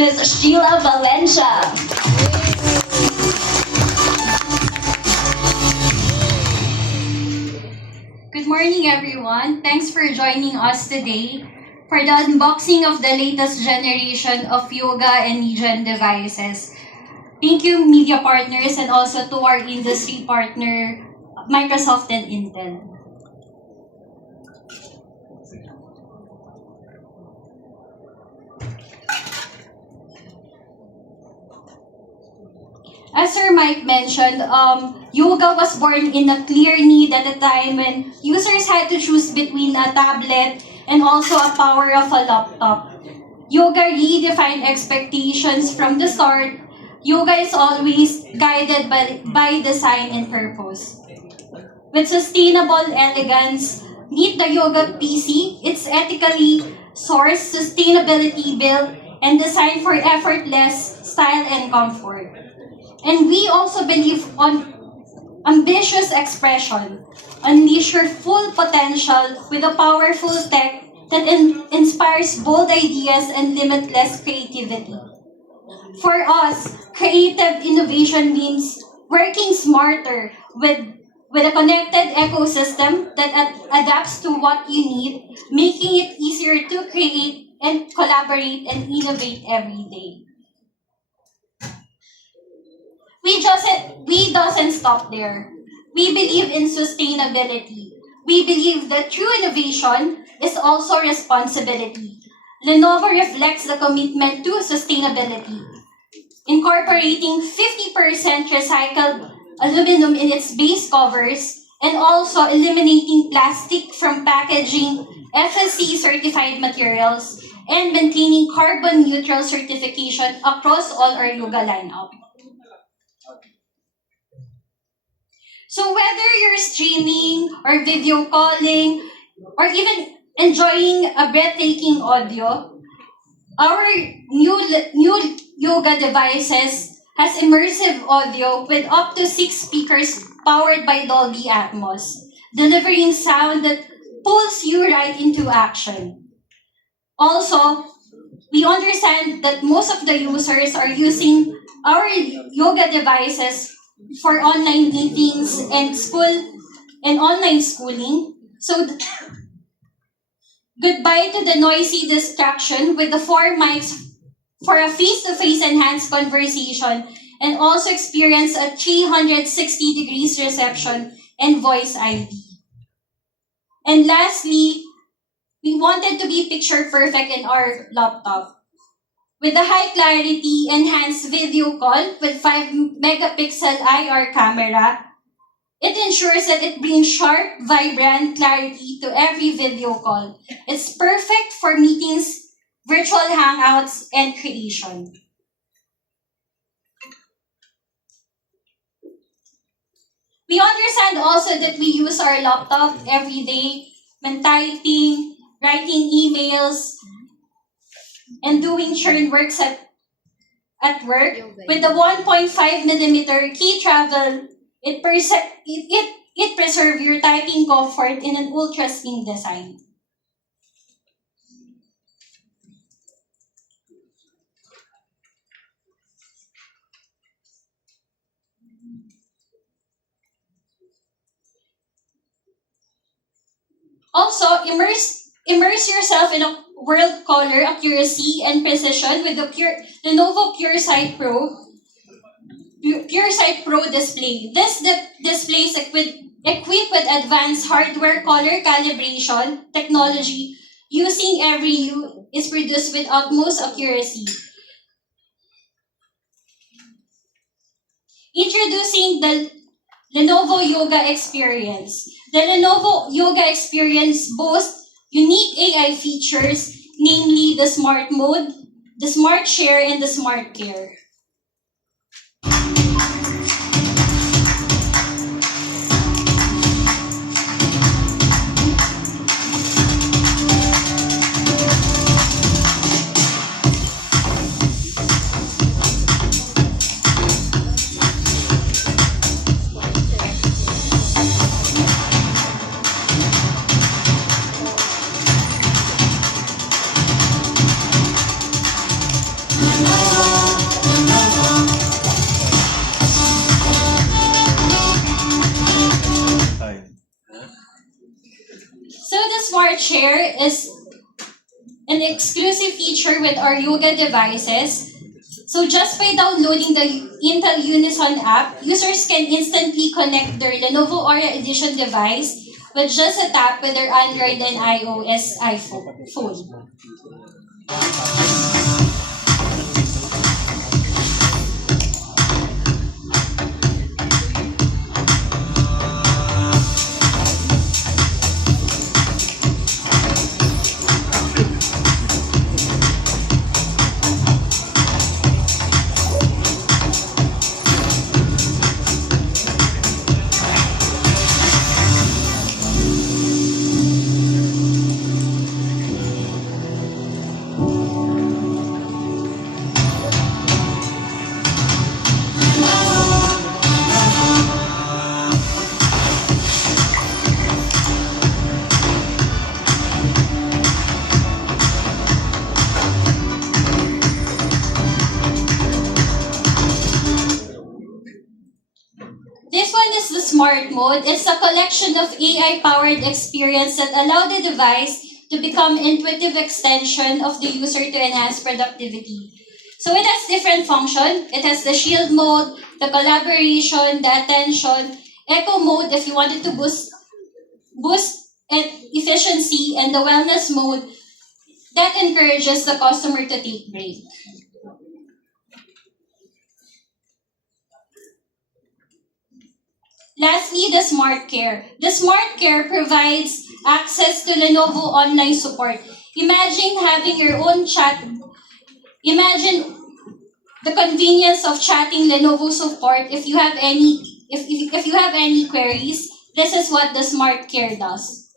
Miss Sheila Valencia. Good morning, everyone. Thanks for joining us today for the unboxing of the latest generation of yoga and Nigen devices. Thank you, media partners, and also to our industry partner, Microsoft and Intel. As Sir Mike mentioned, yoga was born in a clear need at a time when users had to choose between a tablet and also a power of a laptop. Yoga redefined expectations from the start. Yoga is always guided by design and purpose. With sustainable elegance, meet the Yoga PC. It's ethically sourced, sustainability built, and designed for effortless style and comfort. And we also believe on ambitious expression. Unleash your full potential with a powerful tech that inspires bold ideas and limitless creativity. For us, creative innovation means working smarter with a connected ecosystem that adapts to what you need, making it easier to create and collaborate and innovate every day. We doesn't stop there. We believe in sustainability. We believe that true innovation is also responsibility. Lenovo reflects the commitment to sustainability, incorporating 50% recycled aluminum in its base covers and also eliminating plastic from packaging, FSC certified materials, and maintaining carbon neutral certification across all our yoga lineup. So whether you're streaming or video calling or even enjoying a breathtaking audio, our new yoga devices has immersive audio with up to 6 speakers powered by Dolby Atmos, delivering sound that pulls you right into action. Also, we understand that most of the users are using our yoga devices for online meetings and school and online schooling. So goodbye to the noisy distraction with the 4 mics for a face-to-face enhanced conversation and also experience a 360 degrees reception and voice ID. And lastly, we wanted to be picture perfect in our laptop. With a high clarity enhanced video call with 5 megapixel IR camera, it ensures that it brings sharp, vibrant clarity to every video call. It's perfect for meetings, virtual hangouts, and creation. We understand also that we use our laptop every day when typing, writing emails, and doing churn works at work. With the 1.5 millimeter key travel, it preserves your typing comfort in an ultra slim design. Also, immerse yourself in a world color accuracy and precision with the Lenovo PureSight Pro display. This display is equipped with advanced hardware color calibration technology. Using every hue is produced with utmost accuracy. Introducing the Lenovo Yoga Experience. The Lenovo Yoga Experience boasts unique AI features, namely the Smart Mode, the Smart Share, and the Smart Care. chair is an exclusive feature with our yoga devices. So just by downloading the Intel Unison app, users can instantly connect their Lenovo Aura Edition device with just a tap with their Android and iOS phone. This one is the smart mode. It's a collection of AI-powered experience that allow the device to become intuitive extension of the user to enhance productivity. So it has different function. It has the shield mode, the collaboration, the attention, echo mode if you wanted to boost efficiency, and the wellness mode that encourages the customer to take breaks. Lastly, the Smart Care. The Smart Care provides access to Lenovo online support. Imagine having your own chat. Imagine the convenience of chatting Lenovo support if you have any queries. This is what the Smart Care does.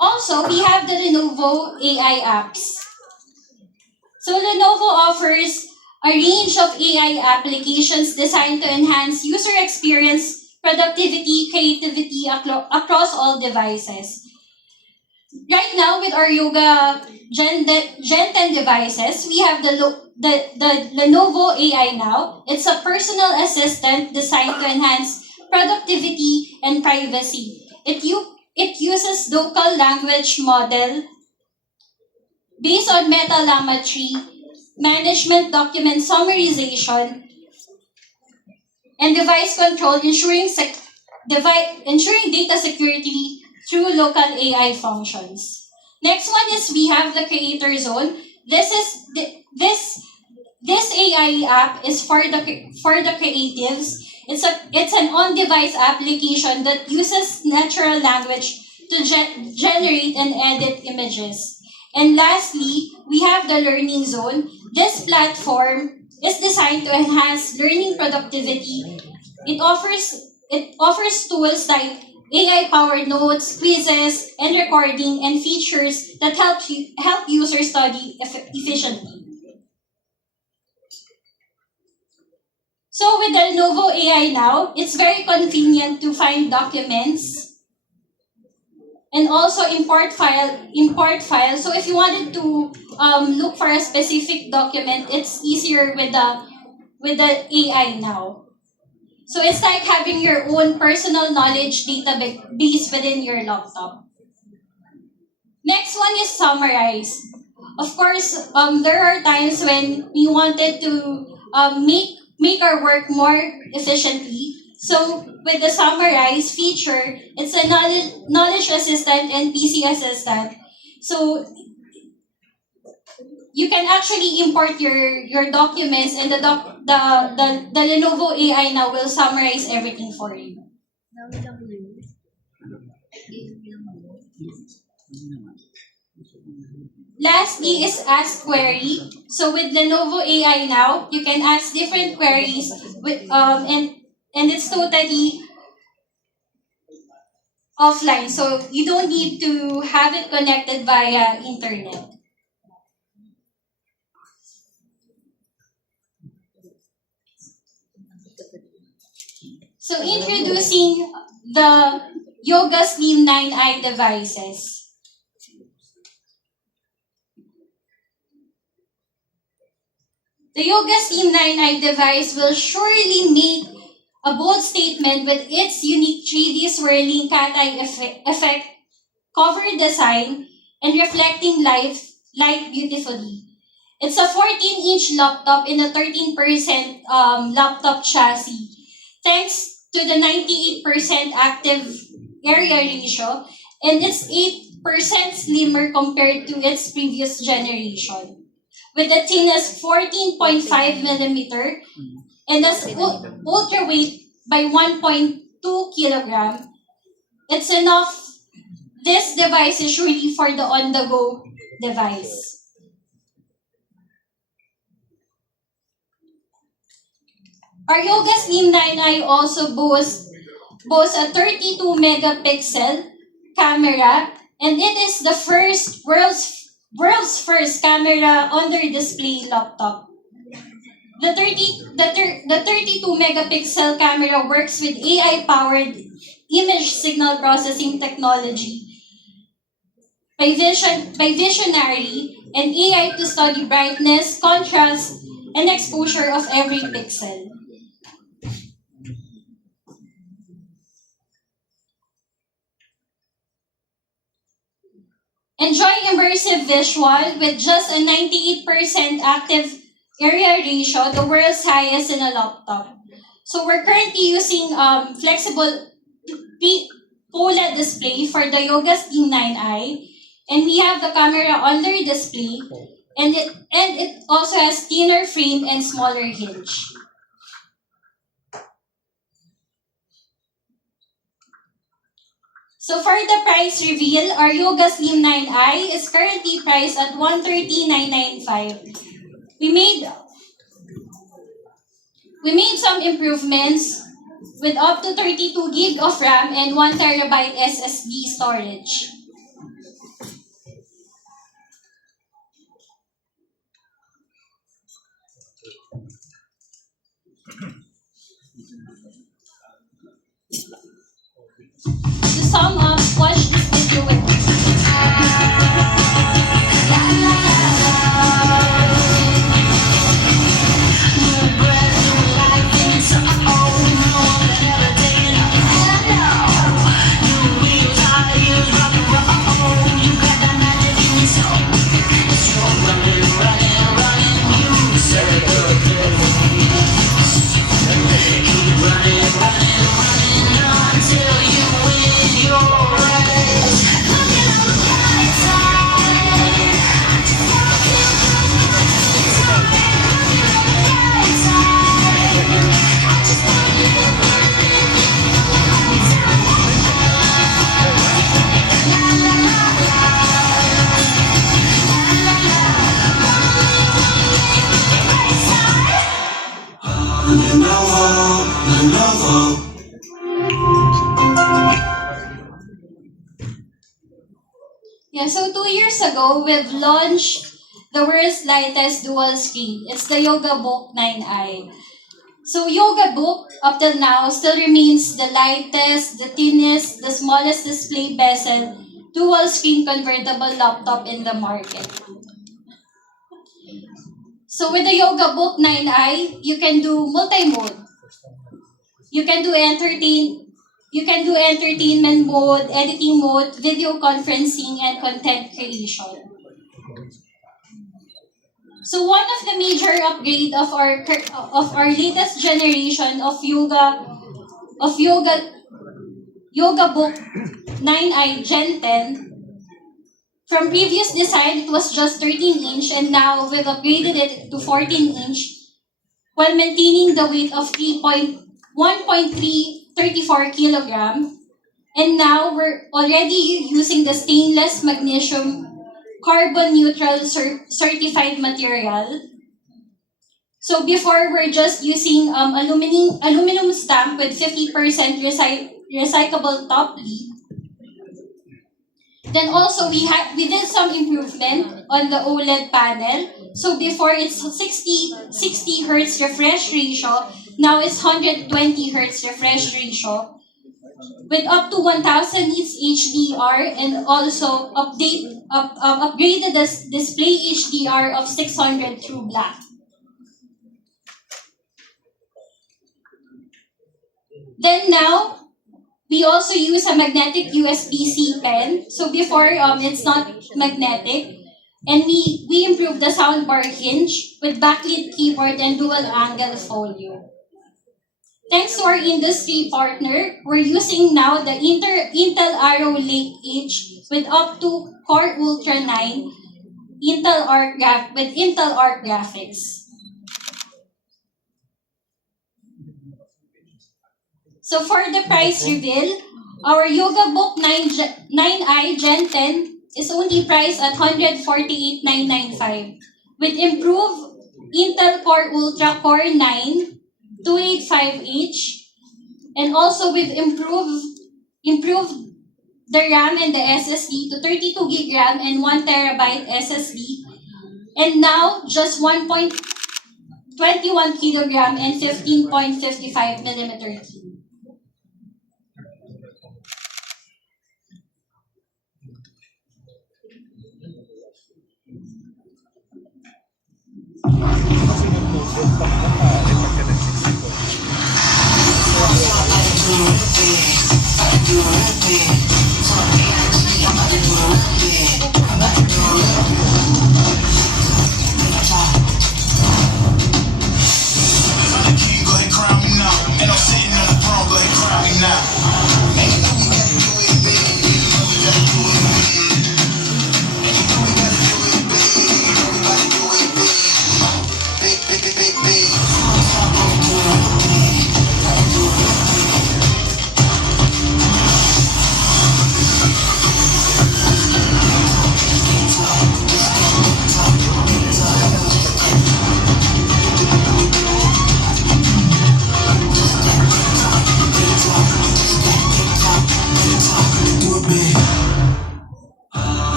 Also, we have the Lenovo AI apps. So Lenovo offers a range of AI applications designed to enhance user experience, productivity, creativity across all devices. Right now, with our Yoga Gen 10 devices, we have the Lenovo AI Now. It's a personal assistant designed to enhance productivity and privacy. It uses local language model based on metalametry, management document summarization, and device control, ensuring data security through local AI functions. Next one is we have the Creator Zone. This AI app is for the creatives. It's an on-device application that uses natural language to generate and edit images. And lastly, we have the Learning Zone. This platform is designed to enhance learning productivity. It offers tools like AI-powered notes, quizzes, and recording, and features that help users study efficiently. So with the Lenovo AI Now, it's very convenient to find documents and also import file. So if you wanted to look for a specific document, it's easier with the AI now. So it's like having your own personal knowledge database within your laptop. Next one is summarize. Of course, there are times when we wanted to make our work more efficiently. So with the summarize feature, it's a knowledge assistant and PC assistant. So you can actually import your documents, and the Lenovo AI now will summarize everything for you. Lastly is Ask Query. So with Lenovo AI now, you can ask different queries and it's totally offline. So you don't need to have it connected via internet. So introducing the Yoga Slim 9i devices. The Yoga Slim 9i device will surely make A bold statement with its unique 3D swirling cat-eye effect, cover design, and reflecting light beautifully. It's a 14-inch laptop in a 13% laptop chassis. Thanks to the 98% active area ratio, and it's 8% slimmer compared to its previous generation. With the thinnest 14.5 millimeter and as ultra weight by 1.2 kilogram, it's enough. This device is really for the on-the-go device. Our Yoga Slim 9i also boasts a 32 megapixel camera, and it is the world's first camera under display laptop. The 32 megapixel camera works with AI powered image signal processing technology by Visionary and AI to study brightness, contrast, and exposure of every pixel. Enjoy immersive visual with just a 98% active area ratio, the world's highest in a laptop. So we're currently using flexible OLED display for the Yoga Slim 9i, and we have the camera under display, and it also has thinner frame and smaller hinge. So for the price reveal, our Yoga Slim 9i is currently priced at 130,995. We made some improvements with up to 32 gig of RAM and 1 terabyte SSD storage. To sum up, watch this video with me. Yeah, so 2 years ago, we've launched the world's lightest dual screen. It's the Yoga Book 9i. So Yoga Book, up till now, still remains the lightest, the thinnest, the smallest display bezel, dual screen convertible laptop in the market. So with the Yoga Book 9i, you can do multi-mode. You can do entertainment mode, editing mode, video conferencing, and content creation. So one of the major upgrade of our latest generation of Yoga Book 9i Gen 10. From previous design, it was just 13-inch, and now we've upgraded it to 14-inch while maintaining the weight of 1.334 kilogram. And now we're already using the stainless magnesium carbon neutral certified material. So before we're just using aluminum stamp with 50% recyclable top lid. Then also we did some improvement on the OLED panel. So before it's 60 hertz refresh ratio, now it's 120 hertz refresh ratio with up to 1000 nits HDR, and also upgraded the display HDR of 600 through black. Then now, we also use a magnetic USB-C pen. So before, it's not magnetic. And we improved the soundbar hinge with backlit keyboard and dual angle folio. Thanks to our industry partner, we're using now the Intel Arrow Lake H with up to Core Ultra 9 with Intel Arc graphics. So for the price reveal, our Yoga Book 9i Gen 10 is only priced at $148,995 with improved Intel Core Ultra Core 9 285H, and also with improved the RAM and the SSD to 32 gig RAM and 1 terabyte SSD, and now just 1.21 kilogram and 15.55 millimeter key.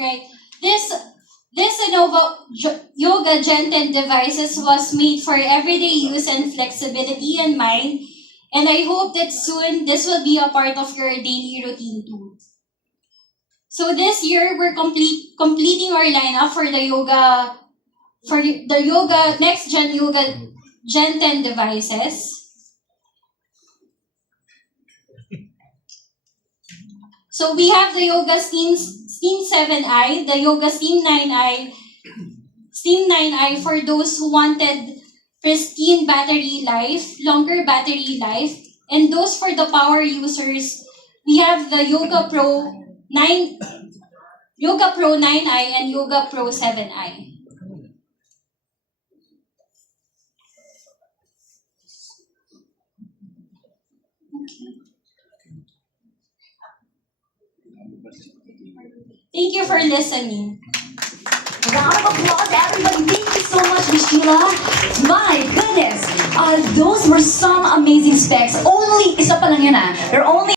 Right. This Lenovo Yoga Gen 10 devices was made for everyday use and flexibility in mind, and I hope that soon this will be a part of your daily routine too. So this year we're completing our lineup for the next gen Yoga Gen 10 devices. So we have the Yoga Steam 7i, the Yoga Steam 9i for those who wanted pristine battery life, longer battery life, and those for the power users, we have the Yoga Pro 9i and Yoga Pro 7i. Thank you for listening. Round of applause, everybody. Thank you so much, Miss Sheila. My goodness. Those were some amazing specs. Only, isa pa lang yun ah. They're only